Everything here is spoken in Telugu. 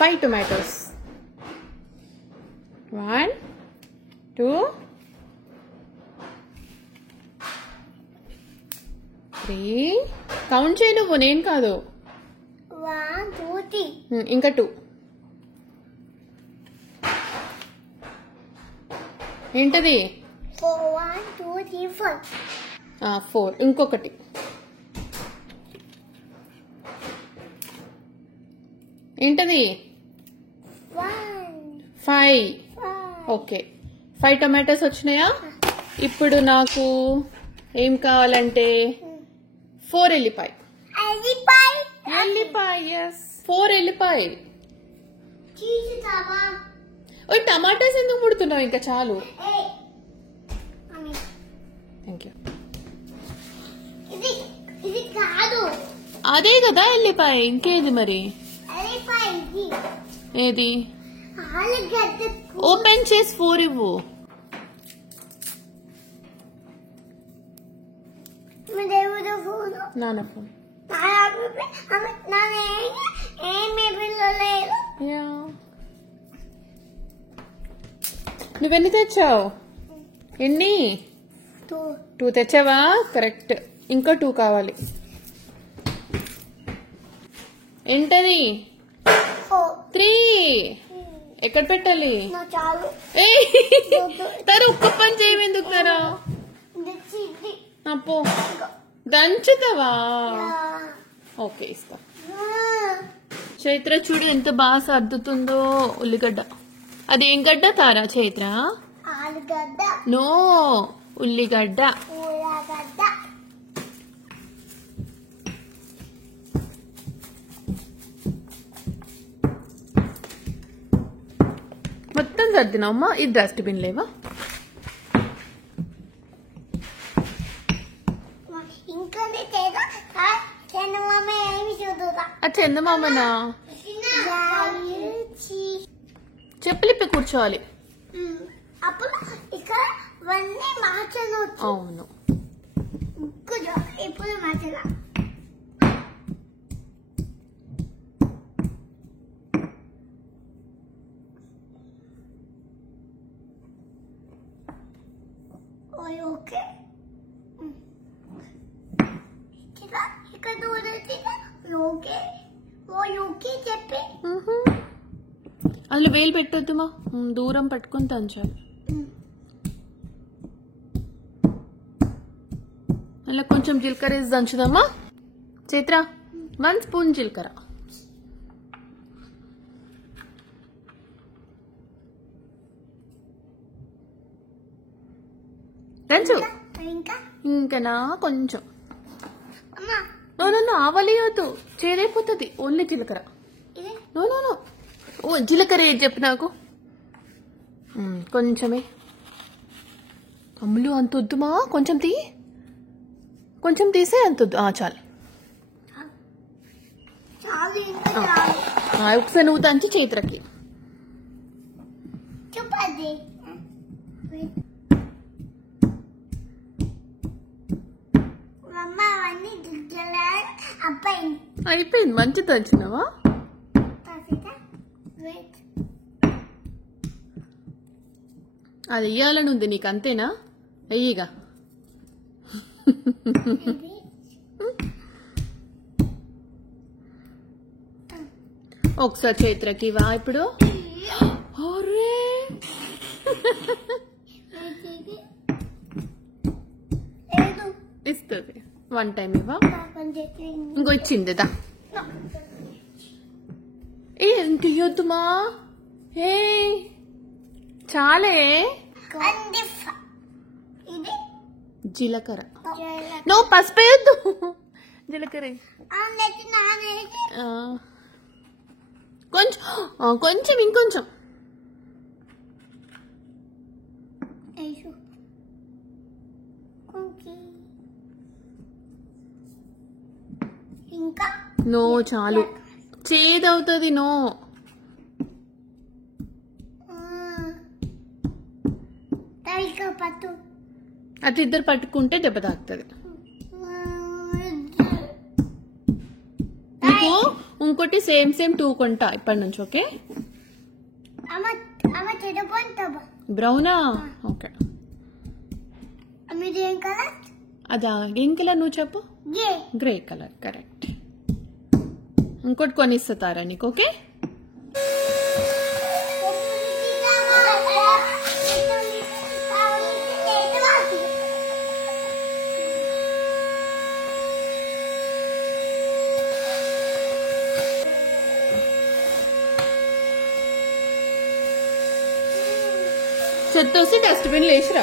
5 tomatoes. 1, 2, 3. కౌంట్ చేయి నువ్వు, నేను కాదు. 1, 2, 3. ఇంకా 2. ఏంటది? 4, 1, 2, 3, 4. 4. ఇంకొకటి. ఏంటది? 5. ఓకే, 5 టొమాటోస్ వచ్చినాయా? ఇప్పుడు నాకు ఏం కావాలంటే 4 ఎల్లిపాయ. ఎల్లిపాయ, ఎస్, 4 ఎల్లిపాయ. ఓ టమాటాస్ ఎందుకు ముడుతున్నావు? ఇంకా చాలు. Thank you. ఇది కాదు, అదే కదా ఎల్లిపాయ. ఇంకేది మరి? ఏది? ఓపెన్ చేసి 4 ఇవ్వు. నాన్న ఫోన్. నువ్వెన్ని తెచ్చావు? ఎన్ని? 2 తెచ్చావా? కరెక్ట్. ఇంకా 2 కావాలి. ఏంటది? 3. ఎక్కడ పెట్టాలి? తరు ఒక్క పని చేయమెందుకు తరా? అప్పో దంచుతావా? ఓకే, ఇస్తా. చైత్ర చూడు ఎంత బాగా సర్దుతుందో ఉల్లిగడ్డ. అదేం గడ్డ తారా చైత్ర? నో, ఉల్లిగడ్డ. మొత్తం సర్దినావమ్మా? ఇది డస్ట్బిన్ లేవా? చందమామనా? చెప్పులిప్పి కూర్చోవాలి. అవును. ఇప్పుడు మార్చలా. ఓకే, ఇక్కడ ఓకే ఓకే చెప్పి అందులో వేలు పెట్టొద్దుమా, దూరం పట్టుకొని తంచాలి. అలా కొంచెం జీలకర్ర వేసి దంచుదామా చైత్ర? 1 స్పూన్ జీలకర్ర. దంచు. ఇంకనా కొంచెం. నో ఆవలి వద్దు, చేరైపోతుంది. ఓన్లీ జీలకర్ర. నో ఓ జీలకర్ర ఏది చెప్పు నాకు. కొంచెమే. అమ్ములు అంత వద్దుమా, కొంచెం తీసే అంత వద్దు. చాలు. ఒకసారి నువ్వు దంచి చైత్రకి. అయిపోయింది. మంచి దంచినావా? అది ఇయ్యాలని ఉంది నీకు, అంతేనా? అయ్యిగా. ఒకసారి చైత్రకి ఇవా ఇప్పుడు. ఇస్తుంది. 1 టైం ఇవా. ఇంకో ఇచ్చిందిదా. ఎంత ఇయ్యొద్దుమా. ఏ చాలే. జీలకర్ర. నో పసుపు వేయద్దు, జీలకర్ర. కొంచెం ఇంకొంచెం. నో చాలు, చేదవుతుంది. నో అట్లా ఇద్దరు పట్టుకుంటే దెబ్బ తాకుతుంది. నీకు ఇంకోటి సేమ్ 2 కొంటా ఇప్పటి నుంచి. ఓకే అమ్మ అమ్మ చెడుకుంటావా? బ్రౌనా? ఓకే. మీది ఏం కలర్? అదా ఏం కలర్ నువ్వు చెప్పు. Grey colour. కరెక్ట్. ఇంకోటి కొనిస్తారా నీకు? ఓకే చెత్తోసి డస్ట్బిన్ లేచిరా.